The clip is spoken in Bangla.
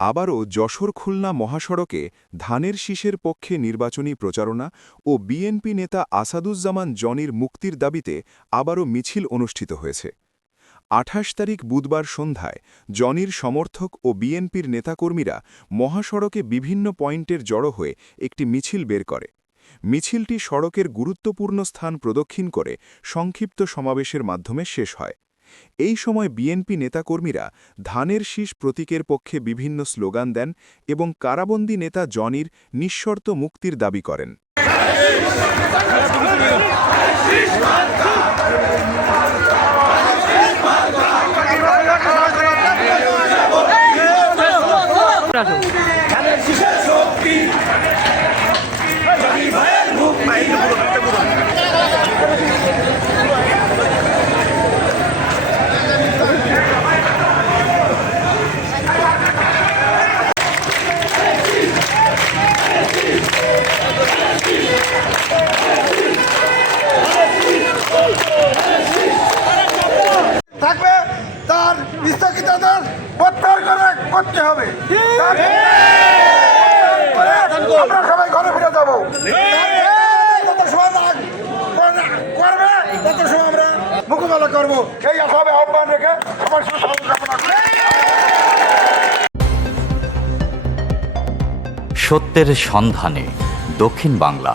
আবারও যশোর খুলনা মহাসড়কে ধানের শীষের পক্ষে নির্বাচনী প্রচারণা ও বিএনপি নেতা আসাদুজ্জামান জনির মুক্তির দাবিতে আবারও মিছিল অনুষ্ঠিত হয়েছে। ২৮ তারিখ বুধবার সন্ধ্যায় জনির সমর্থক ও বিএনপির নেতাকর্মীরা মহাসড়কে বিভিন্ন পয়েন্টের জড়ো হয়ে একটি মিছিল বের করে। মিছিলটি সড়কের গুরুত্বপূর্ণ স্থান প্রদক্ষিণ করে সংক্ষিপ্ত সমাবেশের মাধ্যমে শেষ হয়। এই সময় বিএনপি নেতাকর্মীরা ধানের শীষ প্রতীকের পক্ষে বিভিন্ন স্লোগান দেন এবং কারাবন্দী নেতা জনির নিঃশর্ত মুক্তির দাবি করেন। থাকবে তার স্থগিতাদেশ প্রত্যাহার করতে হবে। আমরা সবাই ঘরে ফিরে যাবো। যত সময় করবে তত সময় আমরা মোকাবেলা করবো। এই আশাবে আহ্বান রেখে সবার সাথে কামনা করি। সত্যের সন্ধানে দক্ষিণ বাংলা।